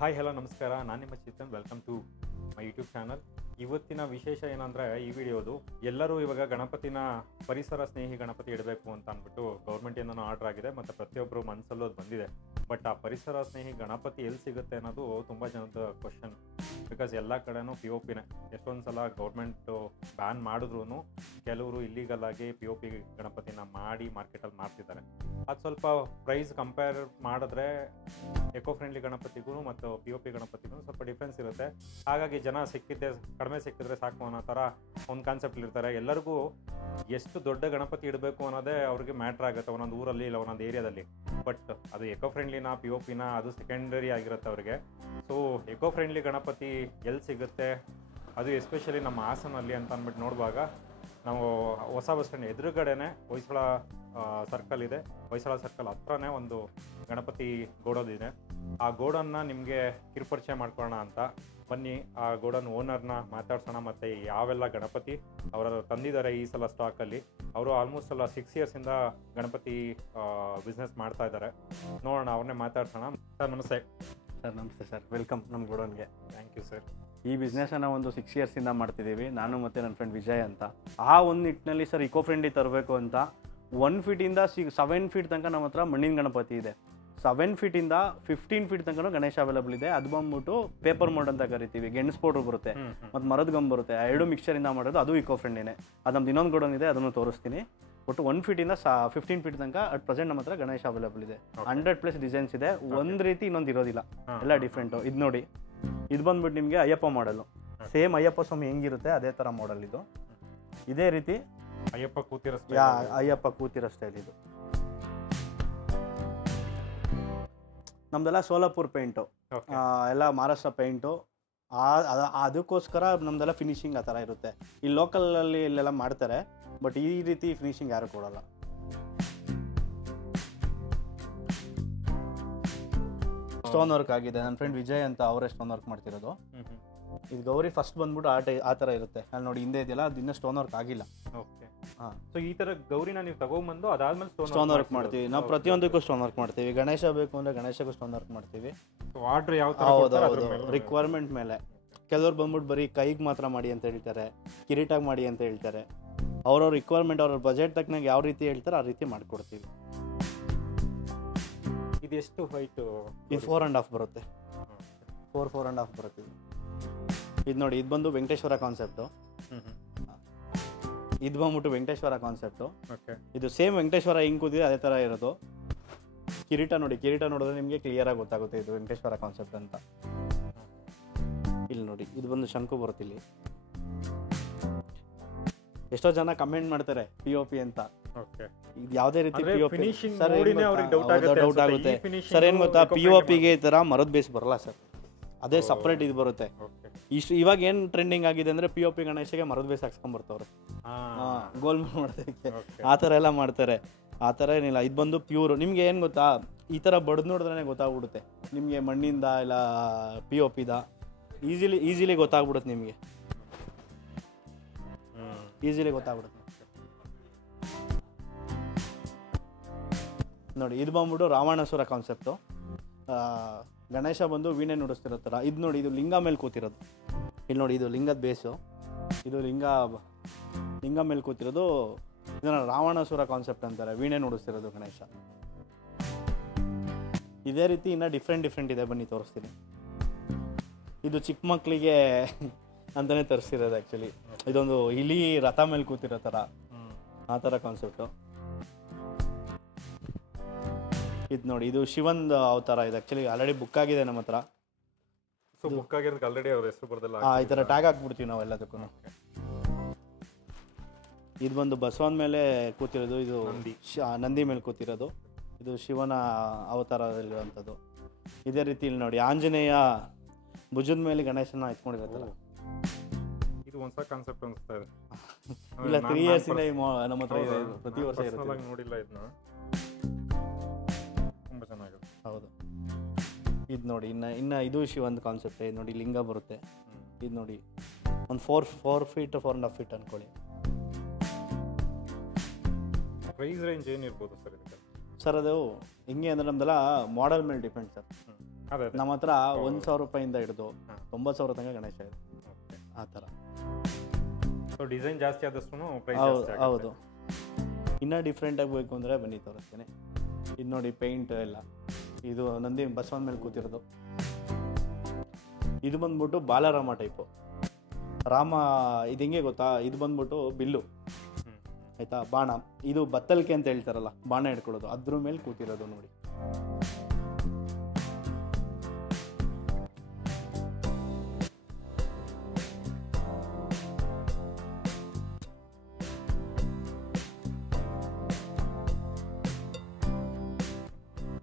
Hi hello ನಮಸ್ಕಾರ, ನಾನು ನಿಮ್ಮ Chetan. Welcome to my YouTube channel. ಇವತ್ತಿನ ವಿಶೇಷ ಏನಂದರೆ ಈ ವಿಡಿಯೋದು ಎಲ್ಲರೂ ಇವಾಗ ಗಣಪತಿನ ಪರಿಸರ ಸ್ನೇಹಿ ಗಣಪತಿ ಇಡಬೇಕು ಅಂತ ಅಂದ್ಬಿಟ್ಟು ಗೌರ್ಮೆಂಟಿಂದನೂ ಆರ್ಡರ್ ಆಗಿದೆ ಮತ್ತು ಪ್ರತಿಯೊಬ್ಬರು ಮನಸ್ಸಲ್ಲೂ ಅದು ಬಂದಿದೆ. ಬಟ್ ಆ ಪರಿಸರ ಸ್ನೇಹಿ ಗಣಪತಿ ಎಲ್ಲಿ ಸಿಗುತ್ತೆ ಅನ್ನೋದು ತುಂಬ ಜನದ ಕ್ವಶನ್. ಬಿಕಾಸ್ ಎಲ್ಲ ಕಡೆನೂ POP ಎಷ್ಟೊಂದು ಸಲ ಗೌರ್ಮೆಂಟು ಬ್ಯಾನ್ ಮಾಡಿದ್ರು ಕೆಲವರು ಇಲ್ಲಿಗಲ್ ಆಗಿ POP ಗಣಪತಿನ ಮಾಡಿ ಮಾರ್ಕೆಟಲ್ಲಿ ಮಾರ್ತಿದ್ದಾರೆ. ಅದು ಸ್ವಲ್ಪ ಪ್ರೈಸ್ ಕಂಪೇರ್ ಮಾಡಿದ್ರೆ ಎಕೋ ಫ್ರೆಂಡ್ಲಿ ಗಣಪತಿಗೂ ಮತ್ತು POP ಗಣಪತಿಗೂ ಸ್ವಲ್ಪ ಡಿಫ್ರೆನ್ಸ್ ಇರುತ್ತೆ. ಹಾಗಾಗಿ ಜನ ಕಡಿಮೆ ಸಿಕ್ಕಿದ್ರೆ ಸಾಕು ಅನ್ನೋ ಥರ ಒಂದು ಕಾನ್ಸೆಪ್ಟ್ ಇರ್ತಾರೆ. ಎಲ್ಲರಿಗೂ ಎಷ್ಟು ದೊಡ್ಡ ಗಣಪತಿ ಇಡಬೇಕು ಅನ್ನೋದೇ ಅವ್ರಿಗೆ ಮ್ಯಾಟ್ರ್ ಆಗುತ್ತೆ ಒಂದೊಂದು ಊರಲ್ಲಿ ಇಲ್ಲ ಒಂದೊಂದು ಏರಿಯಾದಲ್ಲಿ. ಬಟ್ ಅದು ಎಕೋ ಫ್ರೆಂಡ್ಲಿನ POPನ ಅದು ಸೆಕೆಂಡರಿ ಆಗಿರುತ್ತೆ ಅವ್ರಿಗೆ. ಸೊ ಎಕೋ ಫ್ರೆಂಡ್ಲಿ ಗಣಪತಿ ಎಲ್ಲಿ ಸಿಗುತ್ತೆ, ಅದು ಎಸ್ಪೆಷಲಿ ನಮ್ಮ ಹಾಸನಲ್ಲಿ ಅಂತ ಅಂದ್ಬಿಟ್ಟು ನೋಡುವಾಗ ನಾವು ಹೊಸ ಬಸ್ ಸ್ಟ್ಯಾಂಡ್ ಎದುರುಗಡೆನೆ ಹೊಯ್ಸಳ ಸರ್ಕಲ್ ಇದೆ. ಹೊಯ್ಸಳ ಸರ್ಕಲ್ ಹತ್ರನೇ ಒಂದು ಗಣಪತಿ ಗೋಡೌನ್ ಇದೆ. ಆ ಗೋಡನ್ನ ನಿಮಗೆ ಕಿರುಪರಿಚಯ ಮಾಡ್ಕೊಳ್ಳೋಣ ಅಂತ ಬನ್ನಿ. ಆ ಗೋಡನ್ ಓನರ್ನ ಮಾತಾಡ್ಸೋಣ ಮತ್ತು ಯಾವೆಲ್ಲ ಗಣಪತಿ ಅವರು ತಂದಿದ್ದಾರೆ ಈ ಸಲ ಸ್ಟಾಕಲ್ಲಿ. ಅವರು ಆಲ್ಮೋಸ್ಟ್ ಎಲ್ಲ 6 ಇಯರ್ಸಿಂದ ಗಣಪತಿ ಬಿಸ್ನೆಸ್ ಮಾಡ್ತಾ ಇದ್ದಾರೆ. ನೋಡೋಣ, ಅವ್ರನ್ನೇ ಮಾತಾಡ್ಸೋಣ. ಸರ್ ನಮಸ್ತೆ. ಸರ್ ನಮಸ್ತೆ ಸರ್, ವೆಲ್ಕಮ್ ನಮ್ಮ ಗೋಡೌನ್ಗೆ. Thank you sir. ಈ ಬಿಸ್ನೆಸ್ಸನ್ನು ಒಂದು 6 ಇಯರ್ಸಿಂದ ಮಾಡ್ತಿದ್ದೀವಿ, ನಾನು ಮತ್ತು ನನ್ನ ಫ್ರೆಂಡ್ ವಿಜಯ್ ಅಂತ. ಆ ಒಂದು ನಿಟ್ಟಿನಲ್ಲಿ ಸರ್ ಇಕೋ ಫ್ರೆಂಡ್ಲಿ ತರಬೇಕು ಅಂತ 1 ಫೀಟಿಂದ 7 ಫೀಟ್ ತನಕ ನಮ್ಮ ಹತ್ರ ಮಣ್ಣಿನ ಗಣಪತಿ ಇದೆ. 7 ಫೀಟಿಂದ 15 ಫೀಟ್ ತನಕ ಗಣೇಶ ಅವೈಲಬಲ್ ಇದೆ. ಅದು ಬಂದ್ಬಿಟ್ಟು ಪೇಪರ್ ಮೋಡ್ ಅಂತ ಕರಿತೀವಿ. ಗೆಣಸ್ ಪೌಡ್ರ್ ಬರುತ್ತೆ ಮತ್ತು ಮರದ ಗಮ್ ಬರುತ್ತೆ. ಆ 2 ಮಿಕ್ಸ್ಚರಿಂದ ಮಾಡೋದು, ಅದು ಇಕೋ ಫ್ರೆಂಡ್ಲಿನೇ. ಅದು ನಮ್ದು ಇನ್ನೊಂದು ಗೋಡೌನ್ ಇದೆ, ಅದನ್ನು ತೋರಿಸ್ತೀನಿ. ಒಟ್ಟು 1 ಫೀಟಿಂದ 15 ಫೀಟ್ ತನಕ ಅಟ್ ಪ್ರೆಸೆಂಟ್ ನಮ್ಮ ಹತ್ರ ಗಣೇಶ ಅವೈಲಬಲ್ ಇದೆ. 100+ ಡಿಸೈನ್ಸ್ ಇದೆ. ಒಂದು ರೀತಿ ಇನ್ನೊಂದು ಇರೋದಿಲ್ಲ, ಎಲ್ಲ ಡಿಫ್ರೆಂಟು. ಇದು ನೋಡಿ, ಇದು ಬಂದ್ಬಿಟ್ಟು ನಿಮಗೆ ಅಯ್ಯಪ್ಪ ಮಾಡಲು. ಸೇಮ್ ಅಯ್ಯಪ್ಪ ಸ್ವಾಮಿ ಹೆಂಗಿರುತ್ತೆ ಅದೇ ಥರ ಮಾಡಲ್ ಇದು. ಇದೇ ರೀತಿ ಅಯ್ಯಪ್ಪ ಕೂತಿರೋ ಸ್ಟೈಲ್ ಇದು. ನಮ್ದೆಲ್ಲ ಸೋಲಾಪುರ್ ಪೇಂಟು, ಎಲ್ಲ ಮಹಾರಾಷ್ಟ್ರ ಪೇಂಟು. ಅದಕ್ಕೋಸ್ಕರ ನಮ್ದೆಲ್ಲ ಫಿನಿಶಿಂಗ್ ಆ ಥರ ಇರುತ್ತೆ. ಈ ಲೋಕಲಲ್ಲಿ ಇಲ್ಲೆಲ್ಲ ಮಾಡ್ತಾರೆ, ಬಟ್ ಈ ರೀತಿ ಫಿನಿಶಿಂಗ್ ಯಾರು ಕೊಡಲ್ಲ. ಸ್ಟೋನ್ ವರ್ಕ್ ಆಗಿದೆ. ನನ್ನ ಫ್ರೆಂಡ್ ವಿಜಯ್ ಅಂತ ಅವರೇ ಸ್ಟೋನ್ ವರ್ಕ್ ಮಾಡ್ತಿರೋದು. ಇದು ಗೌರಿ ಫಸ್ಟ್ ಬಂದ್ಬಿಟ್ಟು ಆ ಥರ ಇರುತ್ತೆ. ಅಲ್ಲಿ ನೋಡಿ ಹಿಂದೆ ಇದೆಯಲ್ಲ, ಅದು ಇನ್ನೂ ಸ್ಟೋನ್ ವರ್ಕ್ ಆಗಿಲ್ಲ. ಓಕೆ. ಹಾಂ. ಸೊ ಈ ಥರ ಗೌರಿನ ನೀವು ತಗೊಂಬಂದು ಅದಾದ್ಮೇಲೆ ಸ್ಟೋನ್ ವರ್ಕ್ ಮಾಡ್ತೀವಿ. ನಾವು ಪ್ರತಿಯೊಂದಕ್ಕೂ ಸ್ಟೋನ್ ವರ್ಕ್ ಮಾಡ್ತೀವಿ. ಗಣೇಶ ಬೇಕು ಅಂದರೆ ಗಣೇಶಕ್ಕೂ ಸ್ಟೋನ್ ವರ್ಕ್ ಮಾಡ್ತೀವಿ. ಆರ್ಡ್ರ್ ಯಾವ ಥರ? ಹೌದು, ರಿಕ್ವೈರ್ಮೆಂಟ್ ಮೇಲೆ. ಕೆಲವ್ರು ಬಂದ್ಬಿಟ್ಟು ಬರೀ ಕೈಗೆ ಮಾತ್ರ ಮಾಡಿ ಅಂತ ಹೇಳ್ತಾರೆ, ಕಿರೀಟಾಗಿ ಮಾಡಿ ಅಂತ ಹೇಳ್ತಾರೆ. ಅವ್ರವ್ರ ರಿಕ್ವೈರ್ಮೆಂಟ್, ಅವ್ರವ್ರ ಬಜೆಟ್ ತಕ್ಕನಾಗ ಯಾವ ರೀತಿ ಹೇಳ್ತಾರೆ ಆ ರೀತಿ ಮಾಡಿಕೊಡ್ತೀವಿ. ಇದು ಎಷ್ಟು ಹೈಟು? ಇದು 4.5 ಬರುತ್ತೆ. 4.5 ಬರುತ್ತೆ. ಇದು ನೋಡಿ, ಇದು ಬಂದು ವೆಂಕಟೇಶ್ವರ ಕಾನ್ಸೆಪ್ಟು. ಇದು ಬಂದ್ಬಿಟ್ಟು ವೆಂಕಟೇಶ್ವರ ಕಾನ್ಸೆಪ್ಟು. ಇದು ಸೇಮ್ ವೆಂಕಟೇಶ್ವರ ಹಿಂಗೆ ಕೂತಿದೆ ಅದೇ ಥರ ಇರೋದು. ಕಿರೀಟ ನೋಡಿ, ಕಿರೀಟ ನೋಡಿದ್ರೆ ನಿಮಗೆ ಕ್ಲಿಯರಾಗಿ ಗೊತ್ತಾಗುತ್ತೆ ಇದು ವೆಂಕಟೇಶ್ವರ ಕಾನ್ಸೆಪ್ಟ್ ಅಂತ. ಇಲ್ಲಿ ನೋಡಿ, ಇದು ಬಂದು ಶಂಕು ಬರುತ್ತೆ. ಇಲ್ಲಿ ಎಷ್ಟೋ ಜನ ಕಮೆಂಟ್ ಮಾಡ್ತಾರೆ POP ಅಂತ. ಇದು ಯಾವುದೇ ರೀತಿ POP ಸರ್ ಡೌಟ್ ಆಗುತ್ತೆ. ಸರ್ ಏನು ಗೊತ್ತಾ, POPಗೆ ಈ ಥರ ಮರದ ಬೇಸ್ ಬರಲ್ಲ ಸರ್, ಅದೇ ಸಪ್ರೇಟ್ ಇದು ಬರುತ್ತೆ. ಇವಾಗ ಏನು ಟ್ರೆಂಡಿಂಗ್ ಆಗಿದೆ ಅಂದರೆ POP ಗಣೇಶಗೆ ಮರದ ಬೇಸ್ ಹಾಕ್ಸ್ಕೊಂಬರ್ತವ್ರೆ, ಗೋಲ್ ಮಾಡೋದಕ್ಕೆ. ಆ ಥರ ಎಲ್ಲ ಮಾಡ್ತಾರೆ. ಆ ಥರ ಏನಿಲ್ಲ. ಇದು ಬಂದು ಪ್ಯೂರು. ನಿಮಗೆ ಏನು ಗೊತ್ತಾ, ಈ ಥರ ಬಡ್ದು ನೋಡಿದ್ರೆ ಗೊತ್ತಾಗ್ಬಿಡುತ್ತೆ ನಿಮಗೆ ಮಣ್ಣಿಂದ ಇಲ್ಲ POPದ. ಈಸಿಲಿ ಗೊತ್ತಾಗ್ಬಿಡುತ್ತೆ ನಿಮಗೆ, ಈಸಿಲಿ ಗೊತ್ತಾಗ್ಬಿಡುತ್ತೆ. ನೋಡಿ, ಇದು ಬಂದ್ಬಿಟ್ಟು ರಾವಣಾಸುರ ಕಾನ್ಸೆಪ್ಟು. ಗಣೇಶ ಬಂದು ವೀಣೆ ನುಡಿಸ್ತಿರೋ ಥರ. ಇದು ನೋಡಿ, ಇದು ಲಿಂಗ ಮೇಲೆ ಕೂತಿರೋದು. ಇಲ್ಲಿ ನೋಡಿ, ಇದು ಲಿಂಗದ ಬೇಸು. ಇದು ಲಿಂಗ ಮೇಲೆ ಕೂತಿರೋದು. ಇದನ್ನು ರಾವಣಾಸುರ ಕಾನ್ಸೆಪ್ಟ್ ಅಂತಾರೆ, ವೀಣೆ ನುಡಿಸ್ತಿರೋದು ಗಣೇಶ. ಇದೇ ರೀತಿ ಇನ್ನೂ ಡಿಫ್ರೆಂಟ್ ಇದೆ, ಬನ್ನಿ ತೋರಿಸ್ತೀನಿ. ಇದು ಚಿಕ್ಕ ಮಕ್ಕಳಿಗೆ ಅಂತಲೇ ತರಿಸಿರೋದು ಆ್ಯಕ್ಚುಲಿ. ಇದೊಂದು ಇಲಿ ರಥ ಮೇಲೆ ಕೂತಿರೋ ಥರ, ಆ ಥರ ಕಾನ್ಸೆಪ್ಟು. ಇದು ನೋಡಿ, ಇದು ಶಿವಂದು ಅವತಾರ. ಇದು ಆ್ಯಕ್ಚುಲಿ ಆಲ್ರೆಡಿ ಬುಕ್ ಆಗಿದೆ ನಮ್ಮ ಹತ್ರ. ಸೊ ಬುಕ್ ಆಗಿರೋದಕ್ಕೆ ಆಲ್ರೆಡಿ ಅವ್ರ ಹೆಸರು ಬರ್ದಲ್ಲ, ಈ ಥರ ಟ್ಯಾಗ್ ಹಾಕ್ಬಿಡ್ತೀವಿ ನಾವು ಎಲ್ಲದಕ್ಕೂ. ಇದು ಬಂದು ಬಸವನ ಮೇಲೆ ಕೂತಿರೋದು. ಇದು ನಂದಿ ಮೇಲೆ ಕೂತಿರೋದು. ಇದು ಶಿವನ ಅವತಾರದಲ್ಲಿರುವಂಥದ್ದು. ಇದೇ ರೀತಿ ಇಲ್ಲಿ ನೋಡಿ, ಆಂಜನೇಯ ಭುಜದ ಮೇಲೆ ಗಣೇಶನ ಎತ್ಕೊಂಡಿರತ್ತಲ್ಲ. ಇದು ಹೊಸ ಕಾನ್ಸೆಪ್ಟ್ ಅನಿಸ್ತಾ ಇದೆ. ಇಲ್ಲ, 3 ಇಯರ್ಸಿಂದ ನಮ್ಮ ಹತ್ರ ಇದೆ, ಪ್ರತಿ ವರ್ಷ ಇರುತ್ತೆ. ನೋಡಿಲ್ಲ ಇದನ್ನ, ತುಂಬ ಚೆನ್ನಾಗಿದೆ. ಹೌದು. ಇದು ನೋಡಿ, ಇನ್ನು ಇದು ಶಿವಂದು ಕಾನ್ಸೆಪ್ಟ್. ಇದು ನೋಡಿ, ಲಿಂಗ ಬರುತ್ತೆ. ಇದು ನೋಡಿ, ಒಂದು 4 ಫೀಟ್ 4.5 ಫೀಟ್ ಅಂದ್ಕೊಳ್ಳಿ. ಪ್ರೈಸ್ ರೇಂಜ್ ಏನಿರ್ಬೋದು ಸರ್ ಇದಕ್ಕೆ? ಸರ್ ಅದು ಹಿಂಗೆ ಅಂದರೆ ನಮ್ದೆಲ್ಲ ಮಾಡೆಲ್ ಮೇಲೆ ಡಿಪೆಂಡ್ ಸರ್. ಅದೇ ನಮ್ಮ ಹತ್ರ 1,000 ರೂಪಾಯಿಂದ ಹಿಡಿದು 90,000 ತನಕ ಗಣೇಶ ಇದೆ ಆ ಥರ. ಸೊ ಡಿಸೈನ್ ಜಾಸ್ತಿ ಆದಷ್ಟು ಹೌದು. ಇನ್ನೂ ಡಿಫ್ರೆಂಟ್ ಆಗಬೇಕು ಅಂದರೆ ಬನ್ನಿ ತೋರಿಸ್ತೇನೆ. ಇದು ನೋಡಿ ಪೇಂಟ್ ಎಲ್ಲ, ಇದು ನಂದಿ ಬಸವನ ಮೇಲೆ ಕೂತಿರೋದು. ಇದು ಬಂದ್ಬಿಟ್ಟು ಬಾಲರಾಮ ಟೈಪು. ರಾಮ ಇದು ಹೆಂಗೆ ಗೊತ್ತಾ, ಇದು ಬಂದ್ಬಿಟ್ಟು ಬಿಲ್ಲು ಆಯಿತಾ, ಬಾಣ. ಇದು ಬತ್ತಲ್ಕೆ ಅಂತ ಹೇಳ್ತಾರಲ್ಲ, ಬಾಣ ಹಿಡ್ಕೊಳ್ಳೋದು, ಅದ್ರ ಮೇಲೆ ಕೂತಿರೋದು ನೋಡಿ.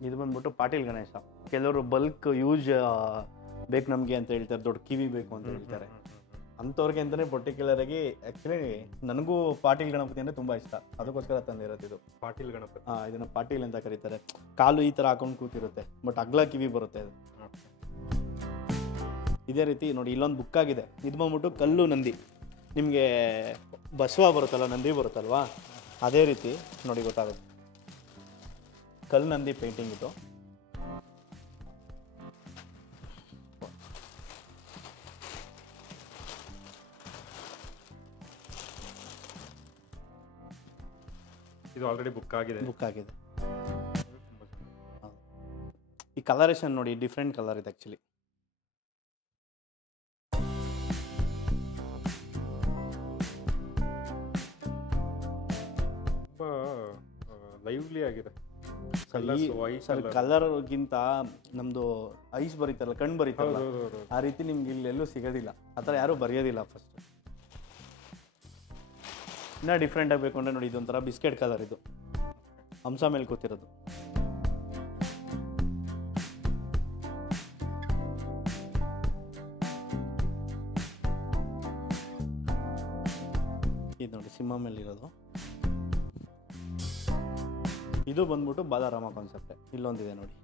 ಇದು ಬಂದ್ಬಿಟ್ಟು ಪಾಟೀಲ್ ಗಣೇಶ. ಕೆಲವರು ಬಲ್ಕ್ ಯೂಸ್ ಬೇಕು ನಮಗೆ ಅಂತ ಹೇಳ್ತಾರೆ, ದೊಡ್ಡ ಕಿವಿ ಬೇಕು ಅಂತ ಹೇಳ್ತಾರೆ. ಅಂಥವ್ರಿಗೆ ಅಂತಲೇ ಪರ್ಟಿಕ್ಯುಲರಾಗಿ ಆ್ಯಕ್ಚುಲಿ ನನಗೂ ಪಾಟೀಲ್ ಗಣಪತಿ ಅಂದರೆ ತುಂಬ ಇಷ್ಟ, ಅದಕ್ಕೋಸ್ಕರ ತಂದಿರೋದು ಇದು ಪಾಟೀಲ್ ಗಣಪತಿ. ಇದನ್ನು ಪಾಟೀಲ್ ಅಂತ ಕರೀತಾರೆ. ಕಾಲು ಈ ಥರ ಹಾಕೊಂಡು ಕೂತಿರುತ್ತೆ, ಬಟ್ ಅಗ್ಲ ಕಿವಿ ಬರುತ್ತೆ ಅದು. ಇದೇ ರೀತಿ ನೋಡಿ ಇಲ್ಲೊಂದು ಬುಕ್ ಆಗಿದೆ. ಇದು ಬಂದ್ಬಿಟ್ಟು ಕಲ್ಲು ನಂದಿ. ನಿಮಗೆ ಬಸವ ಬರುತ್ತಲ್ಲ, ನಂದಿ ಬರುತ್ತಲ್ವಾ, ಅದೇ ರೀತಿ ನೋಡಿ ಗೊತ್ತಾಗುತ್ತೆ. ಕಲ್ಲು ನಂದಿ ಪೇಂಟಿಂಗ್ ಇದು. ಇದು ಆಲ್ರೆಡಿ ಬುಕ್ ಆಗಿದೆ. ಈ ಕಲರೇಷನ್ ನೋಡಿ, ಡಿಫ್ರೆಂಟ್ ಕಲರ್ ಇದೆ ಆ್ಯಕ್ಚುಲಿ. ತುಂಬ ಲೈವ್ಲಿ ಆಗಿದೆ. ಸರ್ ಕಲರ್ಗಿಂತ ನಮ್ಮದು ಐಸ್ ಬರೀತಾರಲ್ಲ, ಕಣ್ಣು ಬರೀತಾರಲ್ಲ, ಆ ರೀತಿ ನಿಮ್ಗೆ ಇಲ್ಲೆಲ್ಲೂ ಸಿಗೋದಿಲ್ಲ. ಆ ಥರ ಯಾರೂ ಬರೆಯೋದಿಲ್ಲ. ಫಸ್ಟ್ ಇನ್ನೂ ಡಿಫ್ರೆಂಟ್ ಆಗಬೇಕು ಅಂದರೆ ನೋಡಿ, ಇದೊಂಥರ ಬಿಸ್ಕೆಟ್ ಕಲರ್, ಇದು ಹಂಸ ಮೇಲೆ ಕೂತಿರೋದು. ಇದು ನೋಡಿ ಸಿಂಹ ಮೇಲಿರೋದು. ಇದು ಬಂದ್ಬಿಟ್ಟು ಬಾಲರಾಮ ಕಾನ್ಸೆಪ್ಟ್. ಇಲ್ಲೊಂದಿದೆ ನೋಡಿ,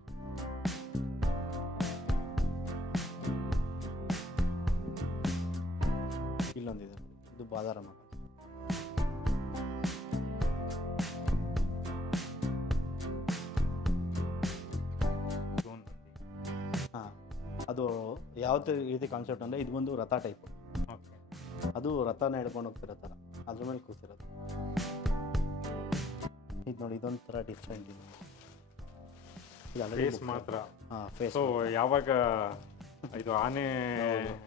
ಇಲ್ಲೊಂದಿದೆ ನೋಡಿ, ಇದು ಬಾಲರಾಮ. ಹಾಂ, ಅದು ಯಾವ ರೀತಿ ಕಾನ್ಸೆಪ್ಟ್ ಅಂದರೆ, ಇದು ಒಂದು ರಥ ಟೈಪು. ಅದು ರಥನ ಹಿಡ್ಕೊಂಡು ಹೋಗ್ತಿರೋ ಥರ, ಅದ್ರ ಮೇಲೆ ಕೂತಿರೋದು. ಇದು ನೋಡಿ, ಇದೊಂಥರ ಡಿಫ್ರೆಂಟ್ ಇದೆ. ಫೇಸ್ ಮಾತ್ರ. ಹಾಂ, ಫೇಸ್. ಸೊ ಯಾವಾಗ ಇದು ಆನೆ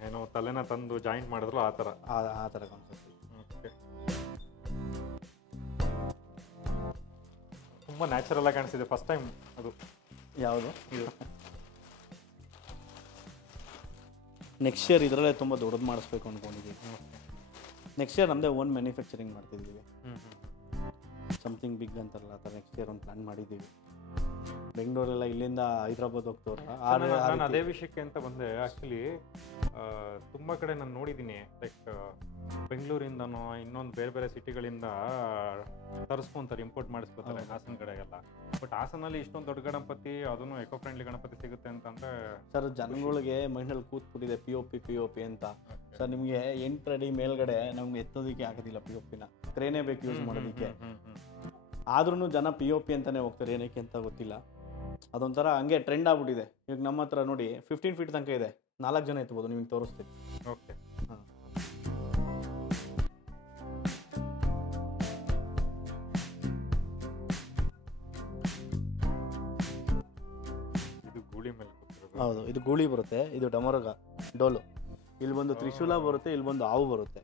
ಏನೋ ತಲೆನ ತಂದು ಜಾಯಿಂಟ್ ಮಾಡಿದ್ರು ಆ ಥರ ಕಾನ್ಸೆಪ್ಟ್. ಓಕೆ, ತುಂಬ ನ್ಯಾಚುರಲ್ ಆಗಿ ಕಾಣಿಸ್ತಿದೆ. ಫಸ್ಟ್ ಟೈಮ್ ಅದು. ಯಾವುದು ಇದು? ನೆಕ್ಸ್ಟ್ ಇಯರ್ ಇದರಲ್ಲೇ ತುಂಬ ದೊಡ್ಡದು ಮಾಡಿಸ್ಬೇಕು ಅಂದ್ಕೊಂಡಿದ್ದೀವಿ. ನೆಕ್ಸ್ಟ್ ಇಯರ್ ನಮ್ಮದೇ ಓನ್ ಮ್ಯಾನುಫ್ಯಾಕ್ಚರಿಂಗ್ ಮಾಡ್ತಿದ್ದೀವಿ. ಸಮಥಿಂಗ್ ಬಿಗ್ ಅಂತಾರಲ್ಲ, ಆ ಥರ ನೆಕ್ಸ್ಟ್ ಇಯರ್ ಒಂದು ಪ್ಲ್ಯಾನ್ ಮಾಡಿದ್ದೀವಿ. ಬೆಂಗಳೂರೆಲ್ಲ ಇಲ್ಲಿಂದ ಹೈದ್ರಾಬಾದ್ ಹೋಗ್ತವ್ರ. ನಾನು ಅದೇ ವಿಷಯಕ್ಕೆ ಅಂತ ಬಂದೆ. ಆ್ಯಕ್ಚುಲಿ ತುಂಬ ಕಡೆ ನಾನು ನೋಡಿದ್ದೀನಿ, ಲೈಕ್ ಬೆಂಗಳೂರಿಂದನೋ ಇನ್ನೊಂದು ಬೇರೆ ಬೇರೆ ಸಿಟಿಗಳಿಂದ ತರಿಸ್ಕೊಂತಾರೆ, ಇಂಪೋರ್ಟ್ ಮಾಡಿಸ್ಕೊತಾರೆ ಹಾಸನ ಕಡೆಗೆಲ್ಲ. ಬಟ್ ಹಾಸನಲ್ಲಿ ಇಷ್ಟೊಂದು ದೊಡ್ಡ ಗಣಪತಿ, ಅದನ್ನು ಎಕೋ ಫ್ರೆಂಡ್ಲಿ ಗಣಪತಿ ಸಿಗುತ್ತೆ ಅಂತಂದರೆ ಸರ್ ಜನಗಳಿಗೆ ಮೈಂಡಲ್ಲಿ ಕೂತ್ಬಿಟ್ಟಿದೆ ಪಿ ಒ ಪಿ ಅಂತ. ಸರ್ ನಿಮಗೆ 8 ಅಡಿ ಮೇಲ್ಗಡೆ ನಮ್ಗೆ ಎತ್ತೋದಕ್ಕೆ ಆಗೋದಿಲ್ಲ. POP ಕ್ರೇನೇ ಬೇಕು ಯೂಸ್ ಮಾಡೋದಕ್ಕೆ. ಆದ್ರೂ ಜನ POP ಅಂತಲೇ ಹೋಗ್ತಾರೆ, ಏನಕ್ಕೆ ಅಂತ ಗೊತ್ತಿಲ್ಲ. ಅದೊಂಥರ ಹಂಗೆ ಟ್ರೆಂಡ್ ಆಗ್ಬಿಟ್ಟಿದೆ. ಈಗ ನಮ್ಮ ಹತ್ರ ನೋಡಿ 15 ಫೀಟ್ ತನಕ ಇದೆ, 4 ಜನ ಎತ್ಬೋದು. ನಿಮಗೆ ತೋರಿಸ್ತೀನಿ. ಓಕೆ. ಹಾಂ, ಇದು ಗೂಳಿ ಮೇಲೆ ಹೌದು, ಇದು ಗೂಳಿ ಬರುತ್ತೆ, ಇದು ಡಮರುಗ ಡೋಲು. ಇಲ್ಲಿ ಬಂದು ತ್ರಿಶೂಲ ಬರುತ್ತೆ, ಇಲ್ಲಿ ಬಂದು ಹಾವು ಬರುತ್ತೆ.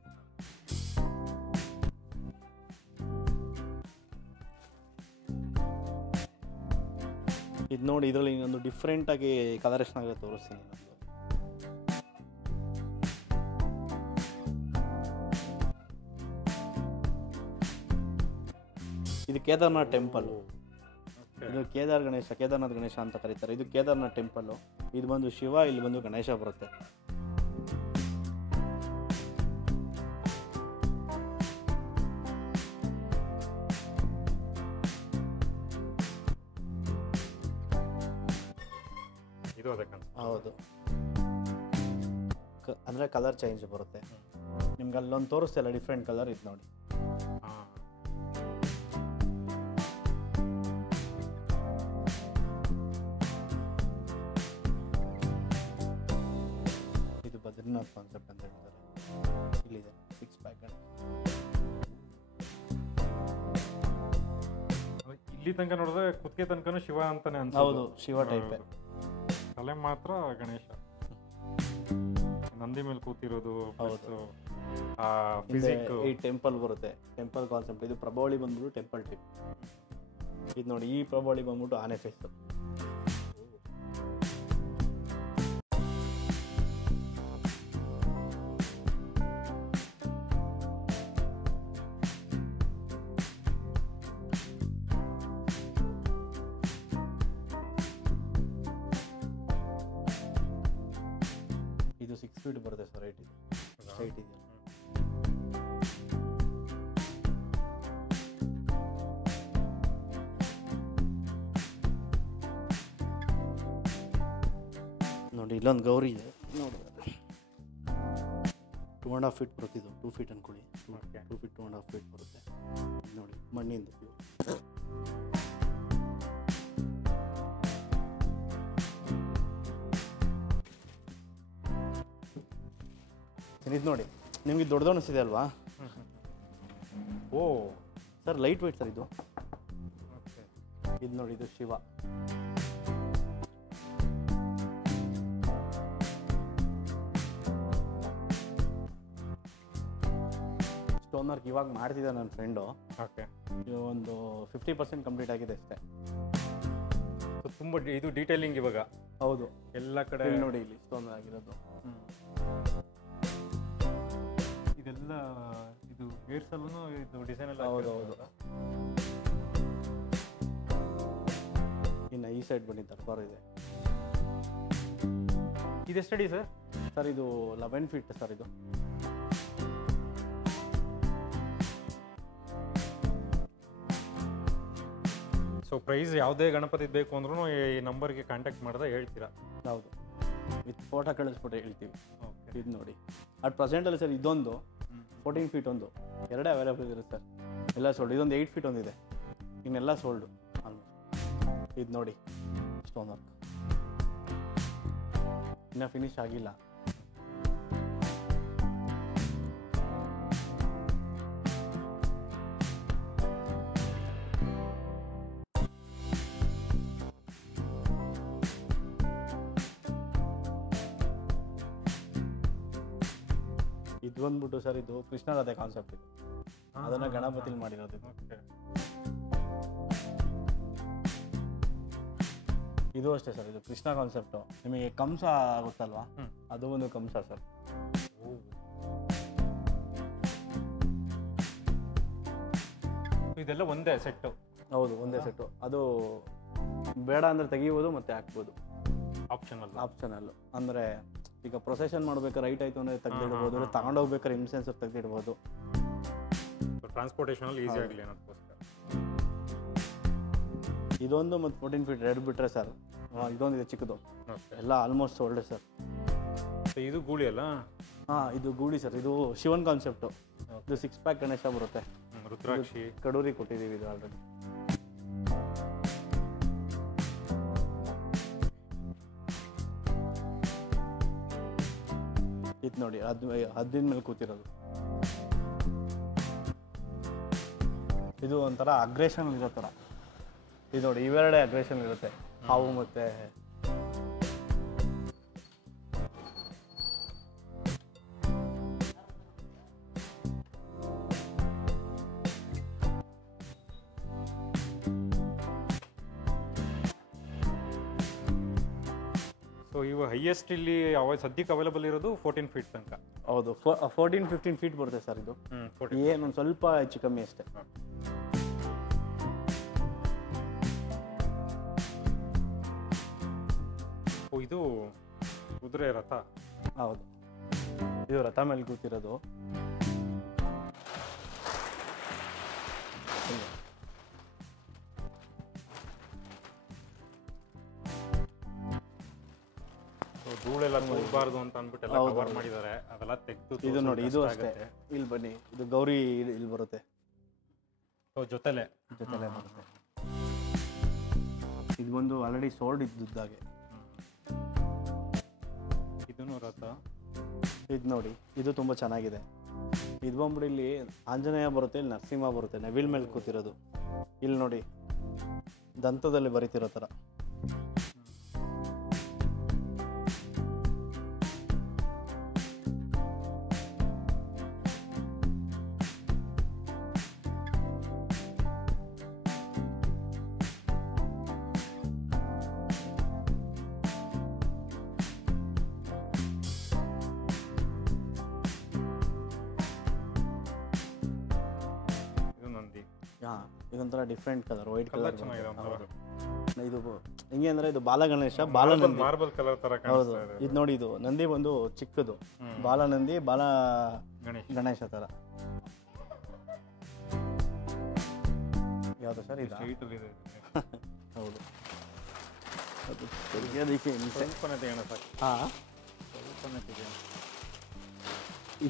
ಇದು ನೋಡಿ, ಇದರಲ್ಲಿ ಇನ್ನೊಂದು ಡಿಫ್ರೆಂಟಾಗಿ ಕಲರೇಷನ್ ಆಗಿ ತೋರಿಸ್ತೀನಿ. ಇದು ಕೇದಾರ್ನಾಥ್ ಟೆಂಪಲ್. ಇದು ಕೇದಾರ್ನಾಥ್ ಗಣೇಶ ಅಂತ ಕರೀತಾರೆ. ಇದು ಕೇದಾರ್ನಾಥ್ ಟೆಂಪಲ್ಲು. ಇದು ಬಂದು ಶಿವ, ಇಲ್ಲಿ ಬಂದು ಗಣೇಶ ಬರುತ್ತೆ. ಹೌದು, ಅಂದರೆ ಕಲರ್ ಚೇಂಜ್ ಬರುತ್ತೆ. ನಿಮ್ಗೆ ಅಲ್ಲೊಂದು ತೋರಿಸ್ತಲ್ಲ ಡಿಫ್ರೆಂಟ್ ಕಲರ್, ಇದು ನೋಡಿ. ಜಗನ್ನಾಥ್ ಕಾನ್ಸೆಪ್ಟ್ ಅಂತ ಹೇಳ್ತಾರೆ. ಇಲ್ಲಿದೆ 6 ಪ್ಯಾಕ್. ಇಲ್ಲಿ ತನಕ ನೋಡಿದ್ರೆ ಕುತ್ತಿಗೆ ತನಕನೂ ಶಿವ ಅಂತಾನೆ ಅನ್ಸುತ್ತೆ. ಹೌದು, ಶಿವ ಟೈಪೇ. ತಲೆ ಮಾತ್ರ ಗಣೇಶ, ನಂದಿ ಮೇಲೆ ಕೂತಿರೋದು. ಹೌದು. ಈ ಟೆಂಪಲ್ ಬರುತ್ತೆ, ಟೆಂಪಲ್ ಕಾನ್ಸೆಪ್ಟ್. ಇದು ಪ್ರಭಾವಳಿ ಬಂದ್ಬಿಟ್ಟು ಟೆಂಪಲ್ ಟೈಪ್. ಇದು ನೋಡಿ, ಈ ಪ್ರಭಾವಳಿ ಬಂದ್ಬಿಟ್ಟು ಆನೆ ಫೇಸ್. ಇದು 6 ಫೀಟ್ ಬರುತ್ತೆ ಸರ್, ಹೈಟ್ ಇದೆ, ಹೈಟ್ ಇದೆ. ನೋಡಿ, ಇಲ್ಲೊಂದು ಗೌರಿ ಇದೆ ನೋಡಿದ್ರೆ 2.5 ಫೀಟ್ ಬರುತ್ತೆ. ಇದು 2 ಫೀಟ್ ಅನ್ಕೊಳ್ಳಿ. 2 ಫೀಟ್ 2.5 ಫೀಟ್ ಬರುತ್ತೆ ನೋಡಿ, ಮಣ್ಣಿಂದ. ಇದು ನೋಡಿ, ನಿಮಗೆ ದೊಡ್ಡದು ಅನಿಸಿದೆ ಅಲ್ವಾ? ಓ ಸರ್, ಲೈಟ್ ವೆಯ್ಟ್ ಸರ್ ಇದು. ಇದು ನೋಡಿ, ಇದು ಶಿವ. ಸ್ಟೋನ್ ವರ್ಕ್ ಇವಾಗ ಮಾಡ್ತಿದ್ದೆ ನನ್ನ ಫ್ರೆಂಡು. ಓಕೆ, ಒಂದು 50% ಕಂಪ್ಲೀಟ್ ಆಗಿದೆ ಅಷ್ಟೇ. ತುಂಬ ಇದು ಡೀಟೇಲಿಂಗ್ ಇವಾಗ. ಹೌದು, ಎಲ್ಲ ಕಡೆ ನೋಡಿ, ಇಲ್ಲಿ ಸ್ಟೋನ್ ಆಗಿರೋದು. ಇದೆಲ್ಲ ಇದು ಗೇರ್ಸಲ್ಲೂ ಇದು ಡಿಸೈನ್ ಎಲ್ಲ. ಹೌದು ಹೌದು. ಇನ್ನು ಈ ಸೈಡ್ ಬನ್ನಿ, ದರ್ಬಾರ್ ಇದೆ. ಇದೆಷ್ಟಡಿ ಸರ್? ಸರ್, ಇದು 11 ಫೀಟ್ ಸರ್. ಇದು ಸೊ ಪ್ರೈಸ್ ಯಾವುದೇ ಗಣಪತಿ ಬೇಕು ಅಂದ್ರೂ ಈ ನಂಬರ್ಗೆ ಕಾಂಟ್ಯಾಕ್ಟ್ ಮಾಡಿದ್ರೆ ಹೇಳ್ತೀರಾ? ಹೌದು, ವಿತ್ ಫೋಟೋ ಕಳಿಸ್ಬಿಟ್ಟು ಹೇಳ್ತೀವಿ. ಇದು ನೋಡಿ, ಅಟ್ ಪ್ರೆಸೆಂಟಲ್ಲಿ ಸರ್ ಇದೊಂದು 14 ಫೀಟ್ ಒಂದು ಎರಡೇ ಅವೈಲೇಬಲ್ ಇರುತ್ತೆ ಸರ್. ಎಲ್ಲ ಸೋಲ್ಡ್. ಇದೊಂದು 8 ಫೀಟ್ ಒಂದಿದೆ, ಇನ್ನೆಲ್ಲ ಸೋಲ್ಡು ಆಲ್ಮೋಸ್ಟ್. ಇದು ನೋಡಿ, ಸ್ಟೋನ್ ವರ್ಕ್ ಇನ್ನೂ ಫಿನಿಶ್ ಆಗಿಲ್ಲ. ಇದು ಬಂದ್ಬಿಟ್ಟು ಸರ್, ಇದು ಕೃಷ್ಣರಾಧೆ ಕಾನ್ಸೆಪ್ಟ್. ಇದು ಅದನ್ನು ಗಣಪತಿಲಿ ಮಾಡಿರೋದು. ಇದು ಅಷ್ಟೇ ಸರ್, ಇದು ಕೃಷ್ಣ ಕಾನ್ಸೆಪ್ಟು. ನಿಮಗೆ ಕಂಸ ಗೊತ್ತಲ್ವಾ? ಅದು ಒಂದು ಕಂಸ ಸರ್. ಇದೆಲ್ಲ ಒಂದೇ ಸೆಟ್ಟು? ಹೌದು, ಒಂದೇ ಸೆಟ್ಟು. ಅದು ಬೇಡ ಅಂದರೆ ತೆಗಿಬೋದು, ಮತ್ತೆ ಹಾಕ್ಬೋದು. ಆಪ್ಷನಲ್ಲು ಅಂದರೆ ಈಗ ಪ್ರೊಸೆಷನ್ ಮಾಡ್ಬೇಕಾದ್ರೆ ರೈಟ್ ಆಯಿತು ಅಂದರೆ ತೆಗೆದಿಡ್ಬೋದು, ಇಲ್ಲ ತಗೊಂಡೋಗ್ಬೇಕಾದ್ರೆ ಇನ್ಸೆನ್ಸರ್ ತೆಗೆದಿಡ್ಬೋದು. ಟ್ರಾನ್ಸ್ಪೋರ್ಟೇಷನಲ್ಲಿ ಈಸಿ ಆಗಲಿ ಅನ್ನೋದಕ್ಕೋಸ್ಕರ. ಇದೊಂದು ಮತ್ತು 14 ಫೀಟ್ ರೆಡ್ ಬಿಟ್ಟರೆ ಸರ್, ಇದೊಂದಿದೆ ಚಿಕ್ಕದು. ಎಲ್ಲ ಆಲ್ಮೋಸ್ಟ್ ಸೋಲ್ಡೆ ಸರ್. ಇದು ಗೂಳಿ ಅಲ್ಲ? ಹಾಂ, ಇದು ಗೂಳಿ ಸರ್. ಇದು ಶಿವನ್ ಕಾನ್ಸೆಪ್ಟು. ಇದು 6 ಪ್ಯಾಕ್ ಗಣೇಶ ಬರುತ್ತೆ. ರುದ್ರಾಕ್ಷಿ ಕಡೂರಿ ಕೊಟ್ಟಿದ್ದೀವಿ ಇದು ಆಲ್ರೆಡಿ. ಇದು ನೋಡಿ, ಹದ್ದಿನ ಮೇಲೆ ಕೂತಿರೋದು. ಇದು ಒಂಥರ ಅಗ್ರೆಷನ್ ಇರೋ ಥರ. ಇದು ನೋಡಿ, ಇವೆರಡೇ ಅಗ್ರೆಷನ್ ಇರುತ್ತೆ, ಹಾವು ಮತ್ತೆ ಸೊ ಇವು ಹೈಯೆಸ್ಟ್ ಇಲ್ಲಿ ಸದ್ಯಕ್ಕೆ ಅವೈಲೇಬಲ್ ಇರೋದು 14 ಫೀಟ್ ತನಕ. ಹೌದು, 14-15 ಫೀಟ್ ಬರುತ್ತೆ ಸರ್. ಇದು ಏನೊಂದು ಸ್ವಲ್ಪ ಹೆಚ್ಚು ಕಮ್ಮಿ ಅಷ್ಟೇ. ಇದು ಕುದುರೆ ರಥ? ಹೌದು, ಇದು ರಥ ಮೇಲೆ ಕೂತಿರೋದು. ಧೂಳೆಲ್ಲ ಹೋಗಬಾರ್ದು ಅಂತ ಅಂದ್ಬಿಟ್ಟು ಎಲ್ಲ ಕವರ್ ಮಾಡಿದ್ದಾರೆ, ಅದೆಲ್ಲ ತೆಗೆದು. ಇದು ನೋಡಿ, ಇದು ಅಷ್ಟೇ. ಇಲ್ಲಿ ಬನ್ನಿ, ಇದು ಗೌರಿ ಇಲ್ಲಿ ಬರುತ್ತೆ. ಜೊತೆಲೆ ಬರುತ್ತೆ. ಇದು ಒಂದು ಆಲ್ರೆಡಿ ಸೋಲ್ಡ್ ಇದ್ದಾಗೆ. ಇದನ್ನು ರಥ. ಇದು ನೋಡಿ, ಇದು ತುಂಬ ಚೆನ್ನಾಗಿದೆ. ಇದು ಬಂದ್ಬಿಟ್ಟು ಇಲ್ಲಿ ಆಂಜನೇಯ ಬರುತ್ತೆ, ಇಲ್ಲಿ ನರಸಿಂಹ ಬರುತ್ತೆ, ನವಿಲ್ ಮೇಲೆ ಕೂತಿರೋದು. ಇಲ್ಲಿ ನೋಡಿ ದಂತದಲ್ಲಿ ಬರೀತಿರೋ ಥರ. ಹಾಂ, ಇದೊಂಥರ ಡಿಫ್ರೆಂಟ್ ಕಲರ್, ವೈಟ್ ಕಲರ್. ಇದು ಹೆಂಗೆ ಅಂದರೆ ಇದು ಬಾಲಗಣೇಶ, ಬಾಲನಂದಿ, ಮಾರ್ಬಲ್ ಕಲರ್ ತರ. ಹೌದು. ಇದು ನೋಡಿ, ಇದು ನಂದಿ ಬಂದು ಚಿಕ್ಕದು, ಬಾಲನಂದಿ, ಬಾಲ ಗಣೇಶ ಥರ. ಯಾವುದು ಸರ್ ಇದು? ಹೌದು, ಅದು ತೆಗಿಯೋದಕ್ಕೆ ಹಾಂ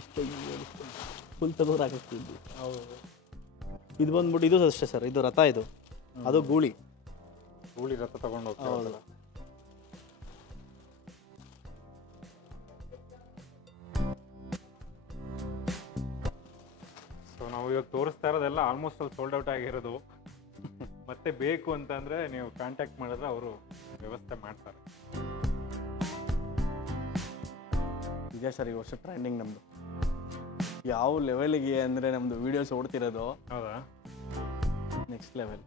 ಇಷ್ಟ ಫುಲ್ ತಗೋರಾಗ್ತಿದ್ದು. ಹೌದು. ಇದು ಬಂದ್ಬಿಟ್ಟು ಇದು ಅಷ್ಟೇ ಸರ್, ಇದು ರಥ, ಇದು ಅದು ಗೂಳಿ ರಥ ತಗೊಂಡು ಹೋಗ್ತಾರೆ. ಹೌದು. ಸೊ ನಾವು ಇವಾಗ ತೋರಿಸ್ತಾ ಇರೋದೆಲ್ಲ ಆಲ್ಮೋಸ್ಟ್ ಅಲ್ಲಿ ಸೋಲ್ಡ್ ಔಟ್ ಆಗಿರೋದು. ಮತ್ತೆ ಬೇಕು ಅಂತಂದ್ರೆ ನೀವು ಕಾಂಟ್ಯಾಕ್ಟ್ ಮಾಡಿದ್ರೆ ಅವರು ವ್ಯವಸ್ಥೆ ಮಾಡ್ತಾರೆ. ಇದೆ ಸರ್ ಈ ವರ್ಷ ಟ್ರೆಂಡಿಂಗ್ ನಮ್ಮದು. ಯಾವ ಲೆವೆಲ್ಗೆ ಅಂದರೆ ನಮ್ಮದು ವೀಡಿಯೋಸ್ ಓಡ್ತಿರೋದು. ಹೌದಾ? Next level.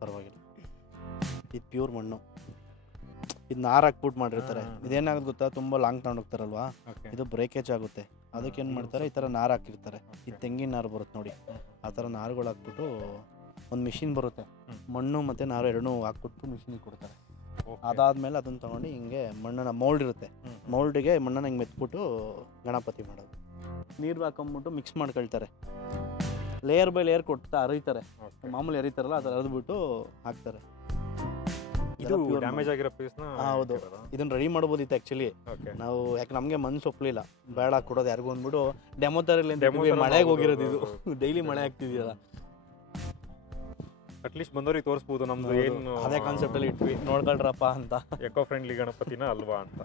ಪರವಾಗಿಲ್ಲ, ಇದು ಪ್ಯೂರ್ ಮಣ್ಣು. ಇದು ನಾರು ಹಾಕ್ಬಿಟ್ಟು ಮಾಡಿರ್ತಾರೆ. ಇದೇನಾಗುತ್ತೆ ಗೊತ್ತಾ, ತುಂಬ ಲಾಂಗ್ ತಗೊಂಡೋಗ್ತಾರಲ್ವಾ, ಇದು ಬ್ರೇಕೇಜ್ ಆಗುತ್ತೆ. ಅದಕ್ಕೆ ಏನು ಮಾಡ್ತಾರೆ, ಈ ಥರ ನಾರು ಹಾಕಿರ್ತಾರೆ. ಇದು ತೆಂಗಿನ ನಾರು ಬರುತ್ತೆ ನೋಡಿ, ಆ ಥರ ನಾರುಗಳು ಹಾಕ್ಬಿಟ್ಟು ಒಂದು ಮಿಷಿನ್ ಬರುತ್ತೆ, ಮಣ್ಣು ಮತ್ತು ನಾರು ಎರಡೂ ಹಾಕ್ಬಿಟ್ಟು ಮಿಷಿನಿಗೆ ಕೊಡ್ತಾರೆ. ಅದಾದಮೇಲೆ ಅದನ್ನು ತೊಗೊಂಡು ಹಿಂಗೆ ಮಣ್ಣನ್ನು ಮೌಲ್ಡ್ ಇರುತ್ತೆ, ಮೌಲ್ಡಿಗೆ ಮಣ್ಣನ್ನು ಹಿಂಗೆ ಮೆತ್ಬಿಟ್ಟು ಗಣಪತಿ ಮಾಡೋದು. ನೀರು ಹಾಕೊಂಬಿಟ್ಟು ಮಿಕ್ಸ್ ಮಾಡ್ಕೊಳ್ತಾರೆ, ಲೇಯರ್ ಬೈ ಲೇಯರ್ ಕೊಡ್ತಾ ಅರಿತಾರೆ. ಮಾಮೂಲಿ ಅರಿತಾರಲ್ಲ ಆ ಥರ ಅರಿದ್ಬಿಟ್ಟು ಹಾಕ್ತಾರೆ. ಇದು ಡ್ಯಾಮೇಜ್ ಆಗಿರೋ ಪೀಸ್ನ. ಹೌದು, ಇದನ್ನ ರೆಡಿ ಮಾಡ್ಬೋದಿತ್ತು ಆ್ಯಕ್ಚುಲಿ ನಾವು. ಯಾಕೆ ನಮಗೆ ಮನ್ಸು ಒಪ್ಪಲಿಲ್ಲ, ಬೇಡ ಕೊಡೋದು ಯಾರಿಗೂ ಅಂದ್ಬಿಟ್ಟು ಡೆಮೋ ಥರಲ್ಲಿ ಮಳೆಗೆ ಹೋಗಿರೋದು. ಇದು ಡೈಲಿ ಮಳೆ ಆಗ್ತಿದೆಯಲ್ಲ, ಅಟ್ಲೀಸ್ಟ್ ಬಂದವ್ರಿಗೆ ತೋರಿಸ್ಬೋದು ನಮ್ದು ಏನು. ಅದೇ ಕಾನ್ಸೆಪ್ಟಲ್ಲಿ ಇಟ್ವಿ, ನೋಡ್ಕೊಳ್ರಪ್ಪ ಅಂತ. ಎಕೋ ಫ್ರೆಂಡ್ಲಿ ಗಣಪತಿನ ಅಲ್ವಾ ಅಂತ.